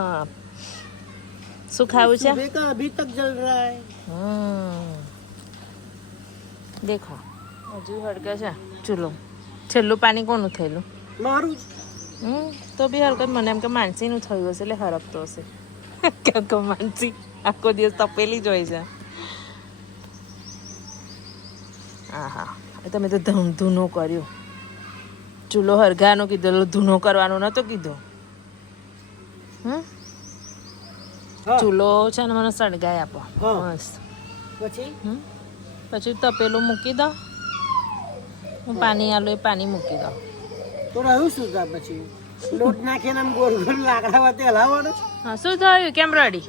हाँ सुखाऊ છે सुबह का अभी तक जल रहा है। देखो હજુ હળગે છે ચૂલો છેલ્લું પાણી કોનું થયેલું मारू તો બી હરકત મને એમ કે માનસીનું થયું હશે એટલે હરકતો હશે કેમ કે માનસી આખો દિવસ તપેલી જ હોય છે હા હા તમે તો ધૂનો કર્યો ચૂલો હરગાનો કીધો ધૂનો કરવાનો નતો કીધો ચૂલો છે ને મને સળગાય આપો મસ્ત પછી તપેલું મૂકી દો હું પાણી આલું એ પાણી મૂકી દો તો રહ્યું શું તા પછી લોટ નાખીને આમ ગોળ ગોળ લાકડા વાતે હલાવવાનું હા શું થયું કેમ રડી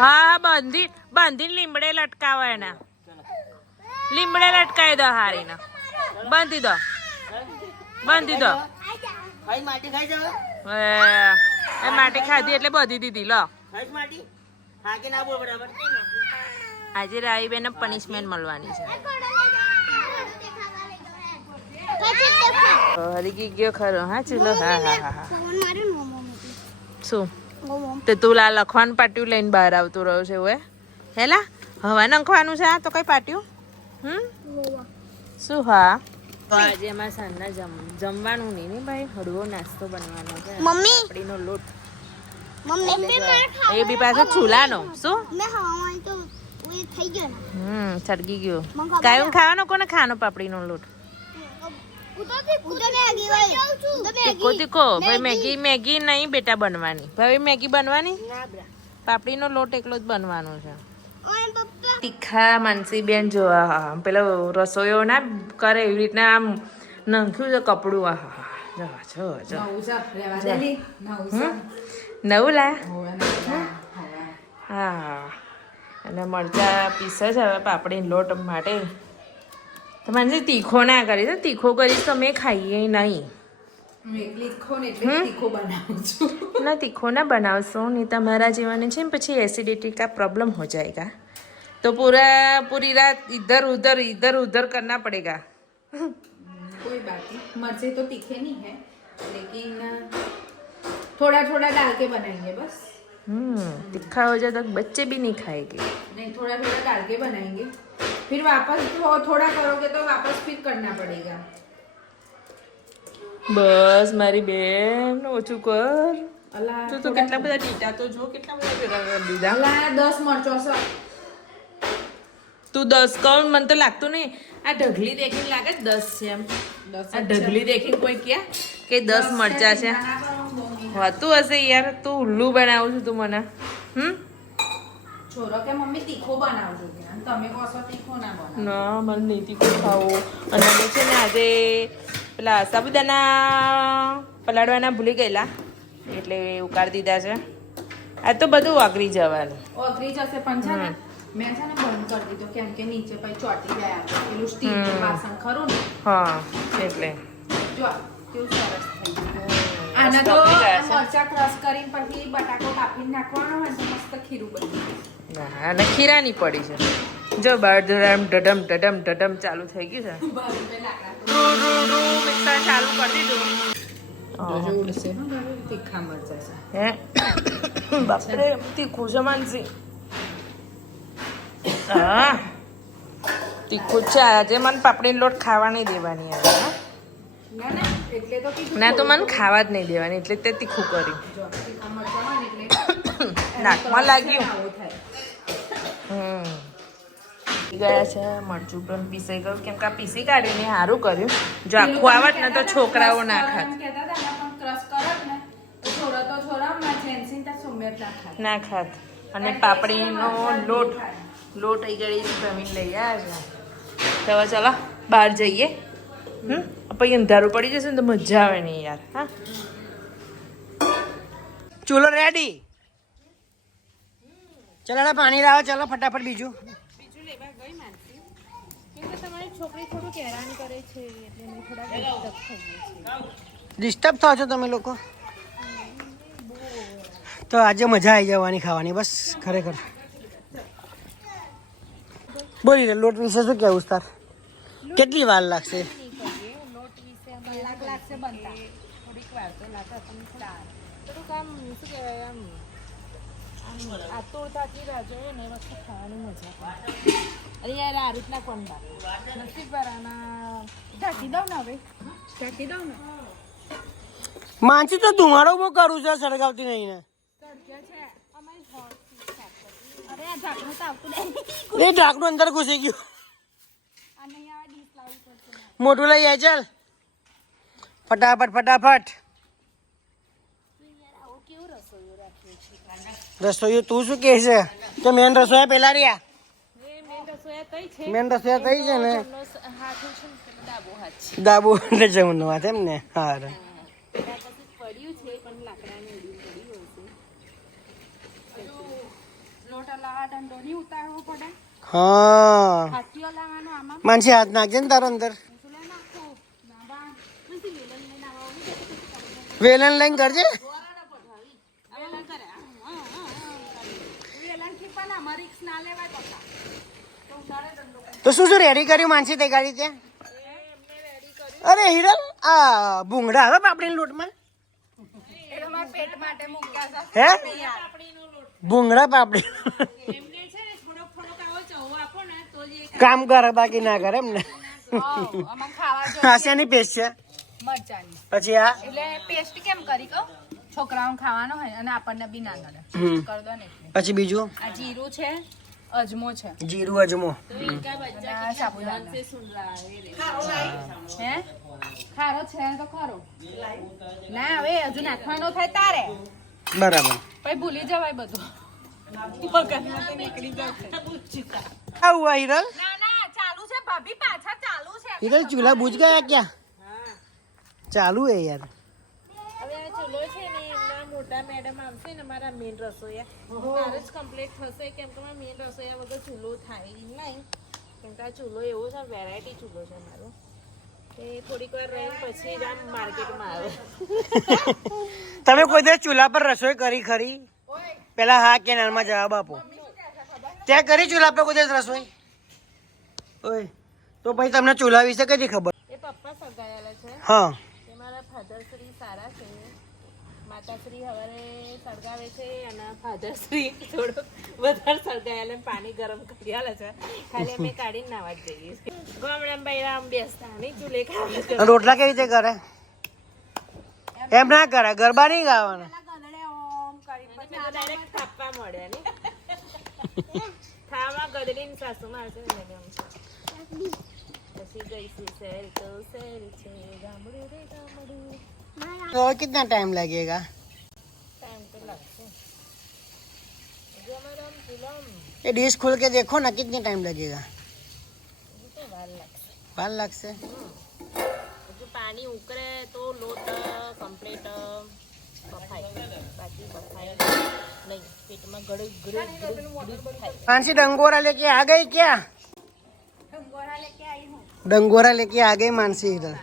હા બાંધી બાંધીને લીમડે લટકાવે એના લીમડે લટકાવી દો હારીને બાંધી દો બાંધી દો માટી ખાઈ જાવ એ માટી ખાધી એટલે બધી દીધી લો માટી હા કે ના બોલ બરાબર આજે રાવીબેન પનિશમેન્ટ મળવાની છે હરી ગયો ખરો હા ચલો હા હા હા હા શું તે તું લા લખવાનું પાટ્યું લઈને બહાર આવતું રહ્યો છે એવું હેલા હવા નંખવાનું છે આ તો કઈ પાટ્યું શું હા તો આજે અમારે સાંજના જમવાનું નહીં ને ભાઈ હળવો નાસ્તો બનવાનો છે મમ્મી પાપડીનો લોટ મમ્મી એ બી પાછો ચૂલાનો શું મેં હવામાં તો ઓય થઈ ગયો ને સળગી ગયો કાયું ખાવાનો કોને ખાવાનો પાપડીનો લોટ તીખો તીખો ભાઈ મેગી મેગી નહીં બેટા બનવાની ભાઈ મેગી બનવાની પાપડીનો લોટ એકલો જ બનવાનો છે તીખા માનસીબેન જો પેલો રસોઈઓ ના કરે એવી રીતના આમ નાખ્યું છે કપડું નવું લાયા હા અને મરચા પીસે છે હવે પાપડી લોટ માટે તો મને તીખો ના કરીશ તીખો કરીશ તો મેં ખાઈએ નહીં ના તીખો ના બનાવશો નહીં તમારા જીવાને છે ને પછી एसिडिटी का प्रॉब्लम हो जाएगा तो पूरी रात इधर उधर करना पड़ेगा कोई बात नहीं मर्ची तो तीखे नहीं है लेकिन थोड़ा थोड़ा डाल के बनाएंगे बस तीखा हो जाए तो बच्चे भी नहीं खाएंगे नहीं थोड़ा थोड़ा डाल के बनाएंगे फिर वापस थोड़ा करोगे तो वापस फिर करना पड़ेगा बस मारी बेन ओछું કર અલા તો કેટલા બધા ટીટા તો જો કેટલા બધા ભેગા કરી દીધા અલા 10 મરચો છે તું 10 કહું મને તો લાગતું નહીં આ ઢગલી દેખીને લાગે 10 છે એમ આ ઢગલી દેખીને કોઈ કહે કે 10 મરચા છે હોતું હશે યાર તું ઉલ્લુ બનાવું છું તું મને છોરો કે મમ્મી તીખો બનાવજો કે તમે કહો છો તીખો ના બનાવો ના મને નહીં તીખું ખાવું અને અમે છે ને આજે પેલા સાબુદાના પલાળવાના ભૂલી ગયેલા એટલે ઉકાળી દીધા છે આ તો બધું ઓગળી જવાનું ઓગળી જશે પણ છે ને મેં છે ને બંધ કરી દીધો કેમ કે નીચે પછી ચોટી જાય પેલું સ્ટીલનું વાસણ ખરું ને હા એટલે જો કેવું સરસ થઈ ગયું આના તો મરચા ક્રશ કરીને પછી બટાકો કાપીને નાખવાનો હોય તો મસ્ત ખીરું બની ના અને ખીરાની પડી છે જો બાર ઢડમ ચાલુ થઈ ગયું છે મિક્સર ચાલુ કરી દીધું ઉડશે તીખા મરચા છે હે બાપરે તીખું છે માનસી હા તીખું છે આજે મને પાપડીનો લોટ ખાવા નહીં દેવાની આવે ના ના એટલે તો કીધું ના તો મને ખાવા જ નહીં દેવાની એટલે તે તીખું કર્યું જો તીખા મરચા હોય ને એટલે નાકમાં લાગ્યું આવું થાય ગયા છે મરચું પણ પીસાઈ ગયું કેમ કે પીસી કાઢીને સારું કર્યું જો આખું આવત ને તો છોકરાઓ ના ખાત ના ખાત અને પાપડીનો લોટ આવી ગઈ જમીન લઈ આવ્યા છે તો હવે ચાલો બહાર જઈએ પછી અંધારું પડી જશે ને તો મજા આવે નહીં યાર હા ચૂલો રેડી ચલો પાણી લાવો ચલો ફટાફટ બીજું ડિસ્ટર્બ થાવ છો તમે લોકો તો આજે મજા આવી જવાની ખાવાની બસ ખરેખર બોલી રે લોટ વિશે શું કેવું તાર? કેટલી વાર લાગશે? લોટ વિશે કલાક લાગશે બનતા. થોડીક વાર તો લાગે પણ થોડુંક આમ શું કહેવાય આમ આતુરતાથી રાહ જોઈએ ને એ વસ્તુ ખાવાની મજા આવે. અરે યાર આ રીતના કોણ બાર નસીબ વાળાના ઢાંકી દઉં ને હવે ઢાંકી દઉં ને માનસી તો ધુમાડો બહુ કરું છે, સળગાવતી નહીં ને. તડક્યો છે અમારી અરે આ ઢાંકણું તો આવતું નહીં. એ ઢાંકણું અંદર ઘૂસી ગયું. આ નહીં આવે ડીશ લાવવી પડશે. મોટું લઈ આય ચાલ ફટાફટ ફટાફટ. રસોઈ તું શું કહે છે કે મેન રસોઈ પેલા રહ્યા? મેન રસોઈ કઈ છે ને ડાબો એટલે જમણનો હાથ એમ ને. હા પડ્યું છે પણ લાકડાની પડ્યું હશે. લોટ લાવા દંડો નહીં ઉતારવો પડે. હા હાથીઓ લાવવાનો આમાં માનસી હાથ નાખજે ને તારો અંદર. વેલણ લઈને કરજે. વેલણથી પણ આમાં રિક્સ ના લેવાય પપ્પા. તો શું શું રેડી કર્યું માનસી તે ગાડી ત્યાં? અરે હિરલ આ ભૂંગળા આવે પાપડીના લોટમાં? એ તો મારા પેટ માટે મૂક્યા હે ભૂંગળા પાપડી એમને છે ને થોડોક આવો ચવો આપો ને તો જ એ કામ કરે બાકી ના કરે એમ ને. આમાં ખાવા જો હાસ્યાની પેસ્ટ છે. મરચાની પછી આ એટલે પેસ્ટ કેમ કરી કહો છોકરાઓને ખાવાનો હોય અને આપણને બી ના નડે હમ. કરી દો ને એટલે. પછી બીજું આ જીરું છે અજમો છે જીરું અજમો. અને આ સાબુદાણા હે ખારો છે તો ખરો ના હવે હજુ નાખવાનો થાય તારે બરાબર. પછી ભૂલી જવાય બધું મગજમાંથી નીકળી જશે આવું આ હિરલ? ના ના ચાલુ છે ભાભી પાછા ચાલુ છે હિરલ ચૂલા બુજ ગયા ક્યાં? ચાલુ હે યાર. હવે આ ચૂલો છે ને એમના મોટા મેડમ આવશે ને મારા મેન રસોઈયા મારે જ કમ્પ્લીટ થશે કેમ કે મારા મેન રસોઈયા વગર ચૂલો થાય નહીં. કેમ કે આ ચૂલો એવો છે વેરાયટી ચૂલો છે મારો. એ થોડીક વાર રહીને પછી જ આમ માર્કેટમાં આવે. તમે કોઈ દિવસ ચૂલા પર રસોઈ કરી ખરી? પેલા હા કે નામાં જવાબ આપો. ત્યાં કરી ચૂલા પર કોઈ દિવસ રસોઈ? ઓય તો પછી તમને ચૂલા વિશે કઈ ખબર? એ પપ્પા સગાયેલા છે. હા એ મારા ફાધરશ્રી સારા છે. માતાશ્રી સવારે સળગાવે છે અને ફાધરશ્રી થોડુંક વધારે સળગાયેલા પાણી ગરમ કરી આલે છે. ખાલી અમે કાઢીને નાવા જ જઈએ છીએ. ગામડામાં બૈરા આમ બેસતા નહીં ચૂલે ખાવા જ. અને રોટલા કેવી રીતે કરે? એમ ના કરે, ગરબા નહીં ગાવાના. ડાયરેક્ટ થાપવા મળ્યા ને ખાવા ગદડીને સાસુ મારશે ને પછી ગઈશું શહેર તો શહેર છે ગામડું રે ગામડું. तो और कितना टाइम लगेगा? टाइम तो लगता है जो हमारा हम चूल्हा ये डिश खोल के देखो ना कितने टाइम लगेगा? तो वाल लगता बाल लाख से है जो पानी उकरे तो लोट कंप्लीट बफाई बाकी बफाई नहीं पेट में गड़ू गड़ू થાય. मानसी डंगोरा लेके आ गई क्या? डंगोरा लेके आ गई मानसी इधर.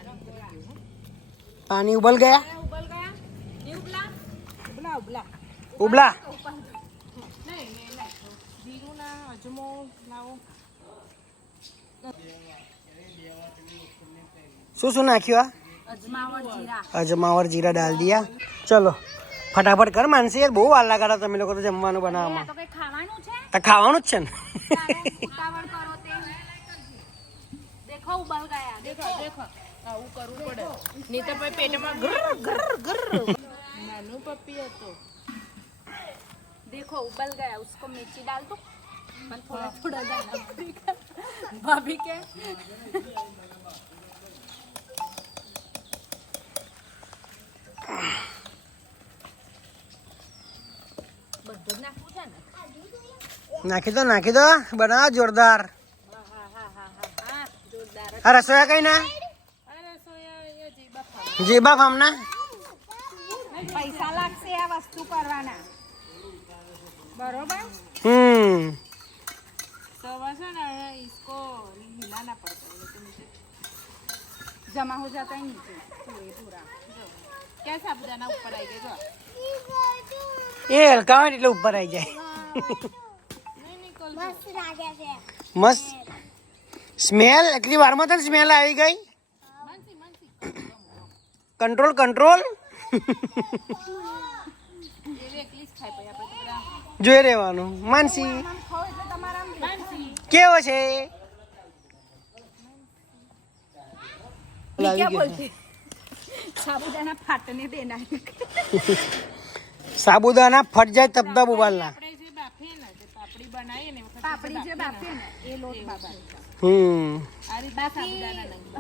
पानी उबल गया? ઉબલ ગયા નહીં ઉબલા ઉબલા ઉબલા उबला? નહીં જીરું ના અજમો લાવો. શું નાખ્યું? અજમાવર જીરા अजमा और जीरा डाल दिया. चलो फटाफट कर मानसी यार બહુ વાર લગાડા તમે લોકો તો જમવાનું બનાવવામાં. તો કઈ ખાવાનું છે તો ખાવાનું જ છે ને. ઉતાવળ કરો તે દેખો ઉબલ ગયા દેખો દેખો આવું કરવું પડે નહીં તો પછી પેટમાં ગર ગર ગર નાનું પપ્પી હતો. देखो उबल गया उसको मिर्ची डाल दो मैं थोड़ा थोड़ा डालना भाभी के બધું નાખવું છે ને નાખી દો બનાવો જોરદાર. હા જોરદાર આ રસોયા કઈ ના જીબા ફામના પૈસા લાગશે આ વસ્તુ કરવાના બરોબર तो वैसा ना इसको हिलाना पड़ता है लेकिन जमा हो जाता है नीचे पूरा क्या साबुदाना ऊपर आई गया એ હલકા હોય એટલે ઉપર આવી જાય. મસ્ત લાગે છે. મસ્ત સ્મેલ એટલી વારમાં તને સ્મેલ આવી ગઈ. કંટ્રોલ કંટ્રોલ જોઈ રહેવાનું. માનસી કેવો છે? સાબુદાના ફાટને દેના સાબુદાના ફટ જાય તબદા ઉબાલના. પાપડી જે બાફીએ ને એ લોટ બાફે.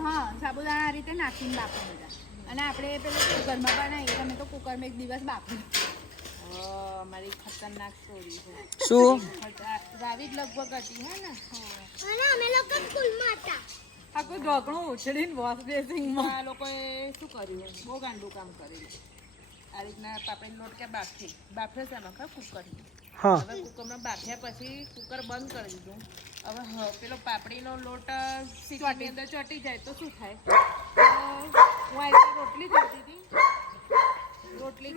હા સાબુદાણા આ રીતે નાખીને બાફે બધા. અને આપણે પેલું કુકરમાં બનાવીએ. તમે તો કુકરમાં એક દિવસ બાફી. મારી ખતરનાક સ્ટોરી છે. શું? રાવી જ લગભગ હતી હે ને. અને અમે લોકો સ્કૂલમાં હતા. આખું ઢોકણું ઉછળીને વોશ બેસિંગમાં આ લોકોએ શું કર્યું? બહુ ગાંડું કામ કરેલું. આ રીતના પાપડી લોટ કે બાફે છે એમાં કુકર. હા. હવે કુકરમાં બાફ્યા પછી કુકર બંધ કરી દીધું. હવે પેલો પાપડીનો લોટ સીટીની અંદર ચોટી જાય તો શું થાય? હું આ રીતે રોટલી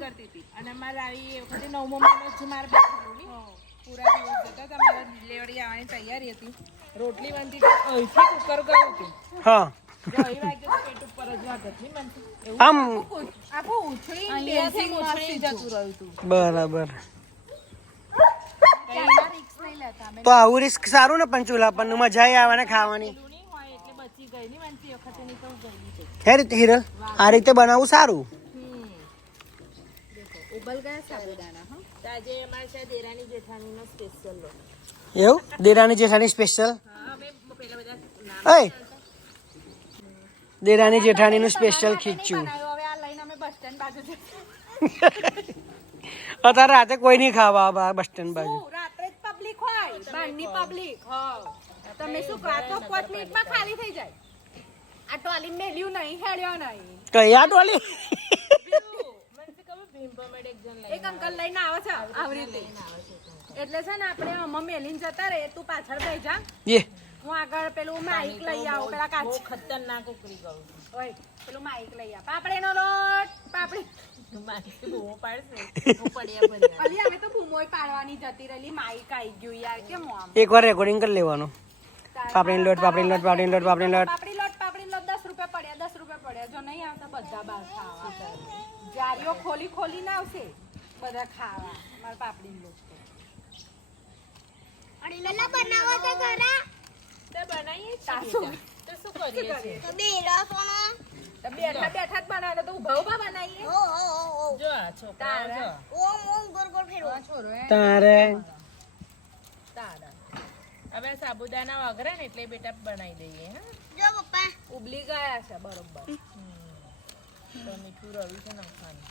કરતી હતી અને મારે આવી એ વખતે 9મો મહિનો જ મારે બેઠેલું નહીં. પૂરા દિવસ જતા હતા. મારે ડિલિવરી આવવાની તૈયારી હતી. રોટલી બનતી હતી. અહીંથી કુકર ગયું હતું. હા. ગઈ વાગે તો પેટ ઉપર જ વાગત નહીં બનતી. એવું આમ આખું ઉછળીને અહીંયાથી ઉછળી જતું રહ્યું હતું. બરાબર. ક્યાંના રિસ્ક નહીં લેતા અમે. તો આવું રિસ્ક સારું ને પણ ચૂલા પર મજા આવે ને ખાવાની. પેલું નહીં હોય એટલે બચી ગઈ નહીં બનતી વખતે નહીં તો ગઈ છે. હે રીતે હિરલ આ રીતે બનાવવું સારું. ઉબલ ગયા સાબુદાણા હા. તો આજે અમારે છે દેરાની જેઠાણીનો સ્પેશિયલ લોટ. એવું દેરાની જેઠાણી સ્પેશિયલ. હા અમે પેલા બધા નામ ઓય દેરાની જેઠાણીનું સ્પેશિયલ ખીચ્યું. બનાવ્યું. હવે આ લઈને અમે બસ સ્ટેન્ડ બાજુ જઈએ. અત્યારે રાતે કોઈ નહીં ખાવા બસ સ્ટેન્ડ બાજુ. રાત્રે જ પબ્લિક હોય. બહારની પબ્લિક. હા. તમે શું કહો? આ તો 5 મિનિટમાં ખાલી થઈ જાય. આ ટોલી મેલ્યું નહીં, હેડ્યો નહીં. કયા ટોલી? એક અંકલ લઈને આવે છે આવી રીતે. એટલે છે ને આપણે આમાં મેલીને જતા રહે. તું પાછળ બેસી જા. એ હું આગળ પેલું માઈક લઈ આવું. પેલા કાચ ખતરનાક ઉકળી ગયું. ઓય પેલું માઈક લઈ આવ. પાપડીનો લોટ પાપડી. મારી બહુ પાડશે. હું પડ્યા ભર્યા. અલી હવે તો બૂમોય પાડવાની જતી રહેલી. માઈક આવી ગયું યાર. કેમ આમ? એકવાર રેકોર્ડિંગ કરી લેવાનું. પાપડી લોટ પાપડી લોટ પાપડી લોટ પાપડી લોટ. પાપડી લોટ 10 રૂપિયા પડ્યા 10 રૂપિયા પડ્યા. જો નહીં આવતા બધા બહાર ખાવા. જારીઓ ખોલી ના આવશે બધા ખાવા. મારા પાપડી લોટ પેલા બનાવો તો ખરા. તો બનાવીએ છીએ સાસુ. બેટા. તો શું કરીએ છીએ? તો બેરા સોનો. તો બેઠા જ બનાવે તો ઉભા બનાવીએ. ઓ જો આ છોકરાઓ જો. ઓમ ગોળ ગોળ ફેરવો. છોરો હે તારે તારા હવે સાબુદાના વગરે ને એટલે બેટા બનાવી દઈએ. હા જો પપ્પા. ઉબલી ગયા છે બરોબર. તો મીઠું રહ્યું છે નાખવાનું.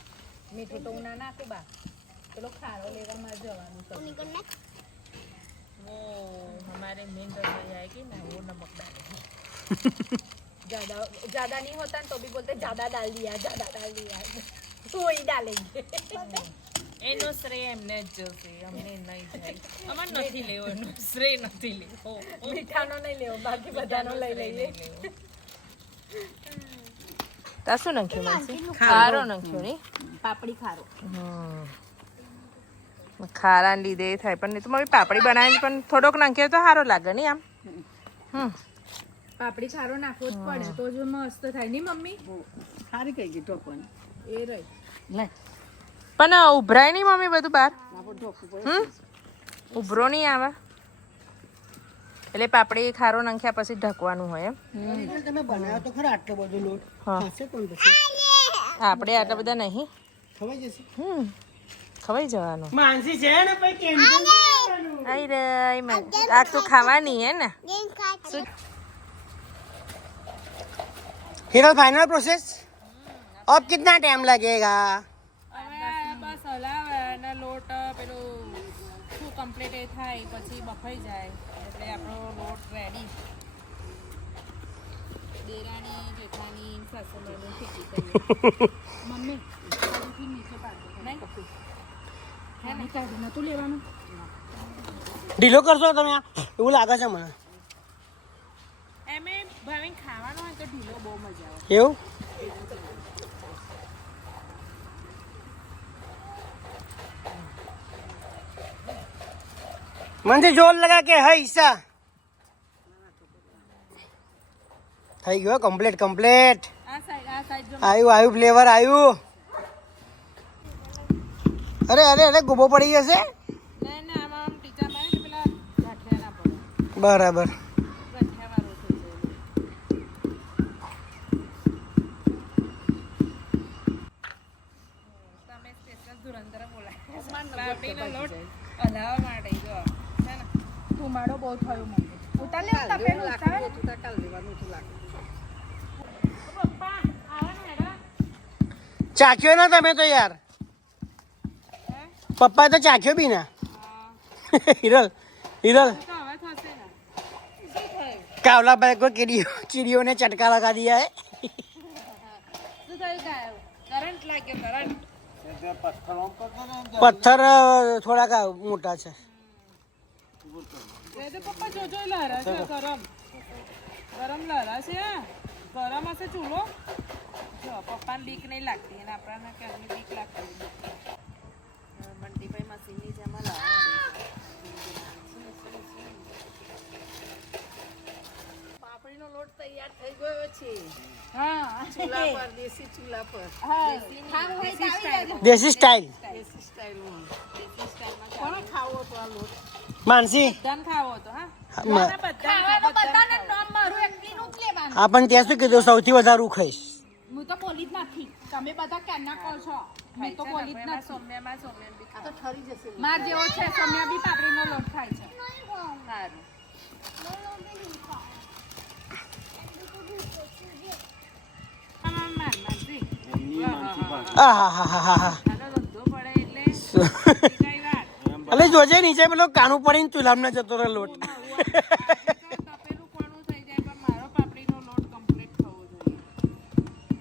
મીઠું તો હું ના નાખું બા. પેલો ખારો લેવા માં જવાનું છે. નીકળ ને. वो हमारे मेन रसोई आएगी ना वो नमक डालेंगे. ज्यादा नहीं होता तो भी बोलते ज्यादा डाल दिया तो वही डालेंगे. એનો શ્રેય એમને જ જોશે. અમને નહીં જાય. અમારે નથી લેવો એનો શ્રેય નથી લેવો. મીઠાનો નહીં લેવો બાકી બધાનો લઈ લઈએ. તા શું નાખ્યું માસી? ખારો નાખ્યો નહીં? પાપડી ખારો. ખારાને લીધે એ થાય પણ નહીં તો મમ્મી પાપડી બનાવીને પણ થોડોક નાખ્યો તો સારો લાગે નહીં આમ. પાપડી ખારો નાખવો જ પડે તો જ મસ્ત થાય નહીં મમ્મી? સારી કઈ ગઈ ટોપણ એ રહી. પણ ઉભરાય નહીં મમ્મી બધું બહાર? ઉભરો નહીં આવે એટલે પાપડી ખારો નાખ્યા પછી ઢકવાનું હોય એમ. તમે બનાવ્યો તો ખરા આટલો બધો લોટ. હા ખાશે કોણ પછી? આપણે આટલા બધા નહીં. ખવાઈ જશે. ખવાઈ જવાનું. માનસી છે ને પછી કેન્સલ કરવાનું. આઈ રે આ તો ખાવાની હે ને. ગેમ ખાય. हिरल फाइनल प्रोसेस अब कितना टाइम लगेगा? હવે બસ હલાવે અને લોટ પેલું શું કમ્પ્લીટ એ થાય પછી બફાઈ જાય એટલે આપણો લોટ રેડી. દેરાણી જેઠાણી સાસુમાનું ફીકી કરીએ. મમ્મી આથી નીચે પાડો નહીં કપી. હે ને કાઢી નતું લેવાનું. ઢીલો કરશો તમે આ? એવું લાગે છે મને. એમે ભાવે ખાવાનું હોય તો ઢીલો બહુ મજા આવે. એવું मन से जोर लगा के है ईसा થઈ ગયો કમ્પ્લીટ કમ્પ્લીટ. આ સાઈડ જો આવ્યું ફ્લેવર આવ્યું. અરે અરે અરે ગોબો પડી જશે. ના ના આમાં આમ ટીચા મારે ને પેલા ગાંઠિયા ના પડે. બરાબર. ગાંઠિયા વાળું થઈ જાય. તમે સ્પેશિયલ ધુરંધર બોલાય પાપડીનો લોટ હલાવવા માટે જો છે ને ધુમાડો બહુ થયો મને. ઉતાર લે તપેલું ઉતાર. પપ્પા આવો ને હેડો. ચાખ્યો ના તમે તો યાર. પપ્પા તો ચાખ્યો બી ના. હિરલ હિરલ તો હવે થશે ને શું થયું કાવલા ભાઈ को चिड़ियों ने चटका लगा दिया है. શું થયું કાયો કરંટ લાગ્યો કરંટ પથ્થર થોડાક મોટા છે. એ તો પપ્પા જોજો લહરા છે ગરમ ગરમ લહરા છે ગરમ હશે ચૂલો જો પપ્પાને બીક નહીં લાગતી અને આપણને કેમની બીક લાગતી બંટીભાઈ મશીનની જેમ પાપડીનો લોટ તૈયાર થઈ ગયો છે હા ચૂલા પર, દેશી ચૂલા પર, હા ખાવ હોય તો આવી જાય. દેશી સ્ટાઇલ. દેશી સ્ટાઈલમાં. કોને ખાવો તો આ લોટ? માનસી બધાને ખાવો હતો હા માં- ખાવાનું બધાને નામ મારું એકલીનું જ લેવાનું. આ પણ ત્યાં શું કીધું સૌથી વધારે હું ખાઈશ. હું તો બોલી જ નથી. તમે બધા ક્યારના કહો છો. હું તો બોલી જ નથી. સોમ્યામાં બી આ તો ઠરી જશે. માર જેવો છે સમ્યા બી પાપડીનો લોટ ખાય છે. સારું આહાહાહાહા. આનો ધંધો પડે એટલે કઈ વાત અલે જોજે નીચે પેલો કાનું પડીને ચૂલામાં જતો રહે લોટ. તપેલું કોણું થઈ જાય પણ મારો પાપડીનો લોટ કમ્પ્લીટ થવો જોઈએ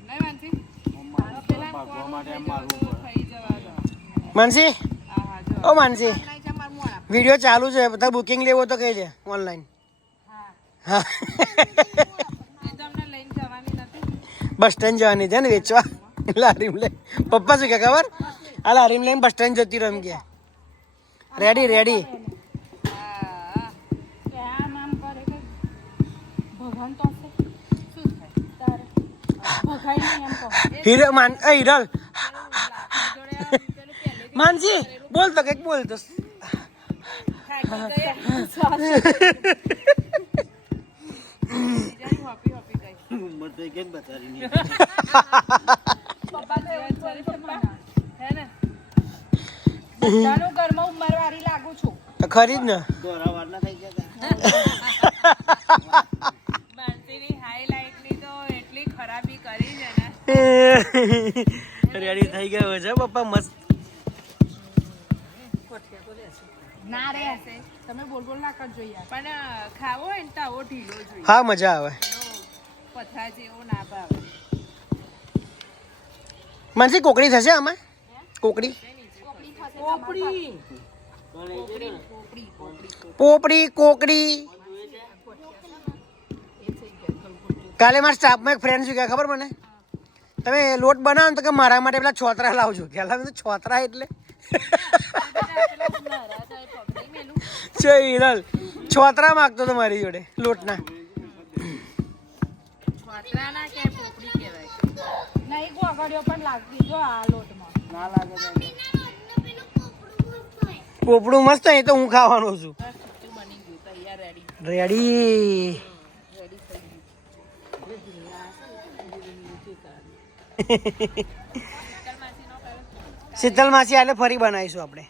નહીં વાંચી પેલા કોણું થઈ જવા દો થઈ જવા દો માનસી હા હા જો ઓ માનસી વિડીયો ચાલુ છે બધા બુકિંગ લેવો તો કહેજે ઓનલાઈન. હા હા એ તો અમને લઈને જવાની નથી બસ સ્ટેન્ડ જવાની છે ને વેચવા લારીમ લઈ. પપ્પા શું કે ખબર આ લારીમ લઈને બસ સ્ટેન્ડ જતી રહી એમ કે રેડી રેડી. હા કે આમ આમ કરે કે ભગવાન તો હશે. શું થાય તારે ભગાઈ નહીં એમ કહો. હિરલ માન એ હિરલ જોડે પેલું પહેલે માનસી બોલ તો કંઈક બોલ તો. થાકી ગયા બીજાની હોપી હોપી ગઈ પપ્પા તો એવું કરે છે મને. હે ને બધાનું ઘરમાં ઉંમરવાળી લાગુ છું. ખરી જ ને. માનસીની હાઈલાઇટની તો એટલી ખરાબી કરી છે ને રેડી થઈ ગયો છે પપ્પા મસ્ત. ના રે તમે બોલ બોલ ના કરજો યાર. પણ ખાવો હોય ને તો આવો ઢીલો જોઈએ હા મજા આવે. પથરા જેવો ના ભાવે માનસી કોકડી થશે આમાં કોકડી પોપડી કોકડી. કાલે મારા સ્ટાફમાં એક ફ્રેન્ડ શું કહે ખબર મને તમે લોટ બનાવો ને તો કે મારા માટે પેલા છોતરા લાવજો. પહેલાં મેં તો છોતરા એટલે છે હિરલ છોતરા માગતો તો મારી જોડે લોટના. છોતરા ના કે પોપડી કહેવાય નહીં ગોગળ્યો પણ લાગતી જો આ લોટમાં. પોપડું મસ્ત એ તો હું ખાવાનો છું. બની ગયું તૈયાર રેડી રેડી. શીતલ માસી આલે ફરી બનાવીશું આપણે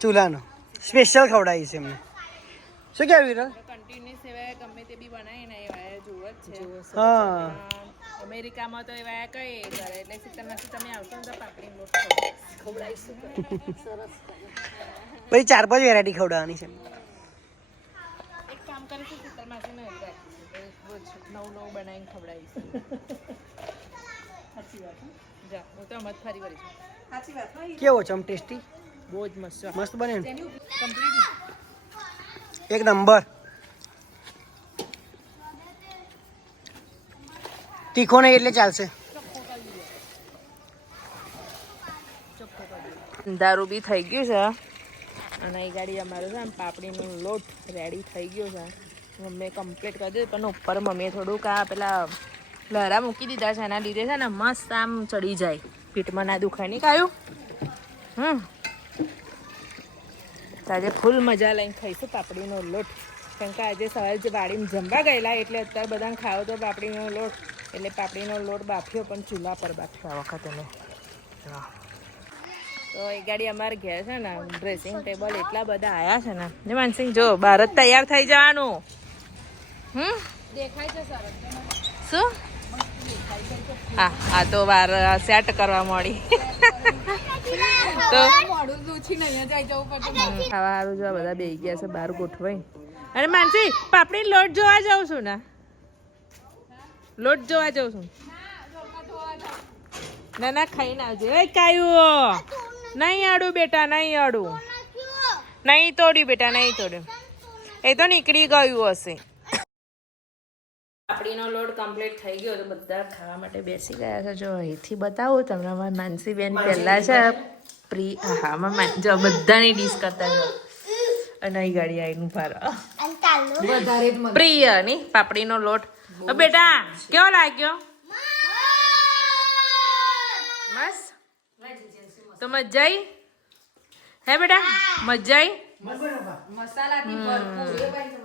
ચૂલાનો સ્પેશિયલ ખવડાવીશ એમને. શું કહેવું વિરલ? કન્ટિન્યુ સિવાય ગમે તે બી બનાવી ને એવા જોવો જ છે હા અમેરિકામાં તો એવા કઈ કરે એટલે શીતલમાંથી તમે આવશો ને તો પાપડી લોટ ખવડાવીશું પછી 4-5 વેરાયટી ખવડાવવાની છે. એક કામ કરીશું શીતલમાંથી ને રોજ નવું બનાવીને ખવડાવીશું સાચી વાત જા હું તો મત ફરી વળીશું સાચી વાત હોય. કેવો છે આમ ટેસ્ટી? બહુ જ મસ્ત મસ્ત બને ને કમ્પ્લીટ એક નંબર. તીખો નહીં એટલે ચાલશે. દારૂ બી થઈ ગયું છે અને એ ગાડી અમારો છે ને પાપડીનો લોટ રેડી થઈ ગયો છે મમ્મીએ કમ્પ્લીટ કરી દીધું પણ ઉપર મમ્મીએ થોડુંક આ પેલા લહેરા મૂકી દીધા છે એના લીધે છે ને મસ્ત આમ ચડી જાય પીઠમાં ના દુખાય નહીં કાયું આજે ફૂલ મજા લઈને ખાઈશું પાપડીનો લોટ કારણ કે આજે સવારે જે વાડીમાં જમવા ગયેલા એટલે અત્યારે બધાને ખાવો તો પાપડીનો લોટ એટલે પાપડીનો લોટ બાફ્યો પણ ચૂલા પર બાફ્યો આ વખતે મેં તો એ ગાડી અમારે ઘેર છે ને ડ્રેસિંગ ટેબલ એટલા બધા આવ્યા છે ને જે માનસિંહ જો બહાર જ તૈયાર થઈ જવાનું દેખાય છે સરસ શું હા આ તો વાર સેટ કરવા મળી તો મોડું લૂછીને અહીંયા જઈ જવું પડશે ખાવા સારું જો બધા બેસી ગયા છે બહાર ગોઠવાઈ અને માનસી પાપડી લોટ જોવા જાઉં છું ને લોટ જોવા જાઉં છું ના ના ખાઈને આવજે એ કાયું નહીં આડું બેટા નહીં આડું નહીં તોડ્યું બેટા નહીં તોડ્યું એ તો નીકળી ગયું હશે પાપડીનો લોટ કમ્પ્લીટ થઈ ગયો તો બધા ખાવા માટે બેસી ગયા છે જો અહીંથી બતાવું તમને અમારા માનસી બેન પહેલા છે હા જો બધાની ડીશ કરતા જો અને અહીં ગાડી આવીને ભારો પ્રિય ની પાપડીનો લોટ બેટા કેવો લાગ્યો મસ્ત તો મજા આવી હે બેટા મજા આવી મસાલાથી ભરપૂર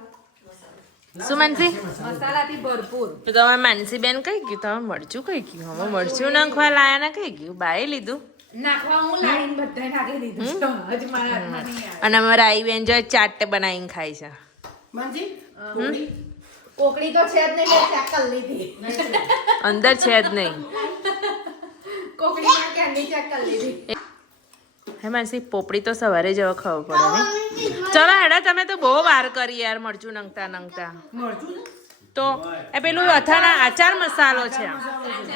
શું માનસી મસાલાથી ભરપૂર તો તમે માનસી બેન કઈ ગયું તમે મરચું કઈ ગયું હવે મરચું નાખવા લાયા ને કઈ ગયું બાએ લીધું નાખવા હું લાઈન બધા નાખી દીધું હજ મારા હાથમાં નહીં આવે અને અમારા આઈ બેન જો ચાટ બનાવીને ખાય છે કોકડી તો છે જ નહીં મેં ચેક કરી લીધી અંદર છે જ નહીં કોકડી માં કેન્ડી ચેક કરી લીધી હે માનસી પોપડી તો સવારે જ ખબર પડે ને ચલો હેડા તમે તો બહુ વાર કરી યાર મરચું નંગતા તો એ પેલું અથાણા આચાર મસાલો છે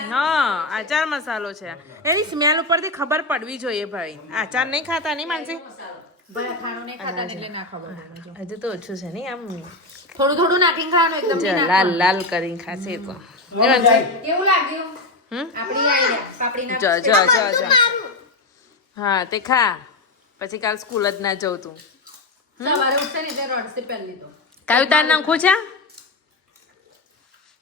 હા આચાર મસાલો છે એની સ્મેલ ઉપરથી ખબર પડવી જોઈએ ભાઈ આચાર નહીં ખાતા નહીં માનસી ભાઈ ખાણું નહીં ખાતા એટલે ના ખબર હજુ તો ઓછું છે નહીં આમ થોડું થોડું નાખીને ખાવાનું એકદમ જો લાલ લાલ કરીને ખાશે તો કેવું લાગ્યું આપણી આઈડિયા પાપડીના જો જો જો જો હા તે ખા પછી કાલ સ્કૂલ જ ના જવું તું સવારે ઉઠશે ને એટલે રડશે પહેલી તો કાયું તાર નાખું છે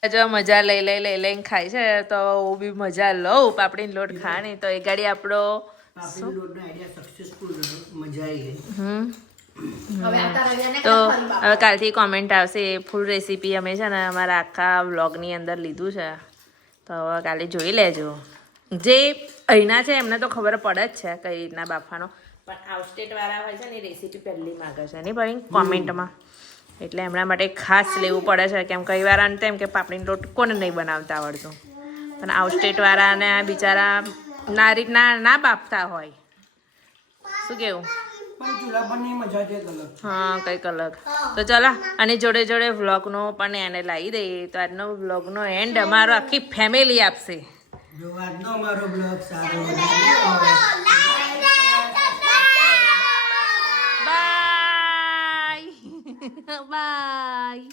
જો મજા લઈને ખાય છે તો હું બી મજા લઉં પાપડીનો લોટ ખાવાની તો એ ગાડી આપણો તો હવે કાલથી કોમેન્ટ આવશે ફૂલ રેસીપી અમે છે ને અમારા આખા વ્લોગની અંદર લીધું છે તો હવે કાલે જોઈ લેજો જે અહીંના છે એમને તો ખબર પડે જ છે કઈ રીતના બાફવાનો પણ આઉટસ્ટેટ વાળા હોય છે ને એ રેસીપી પહેલી માગે છે નહીં ભાઈ કોમેન્ટમાં એટલે એમના માટે ખાસ લેવું પડે છે કેમ કઈ વાર અંતે એમ કે પાપડીનો લોટ કોને નહીં બનાવતા આવડતું પણ આઉટસ્ટેટ વાળાને બિચારા ના રીતના ના બાફતા હોય શું કેવું હા કંઈક અલગ તો ચલો અને જોડે જોડે વ્લોગનો પણ એને લાવી દઈએ તો આજનો વ્લોગનો એન્ડ અમારો આખી ફેમિલી આપશે બાય બાય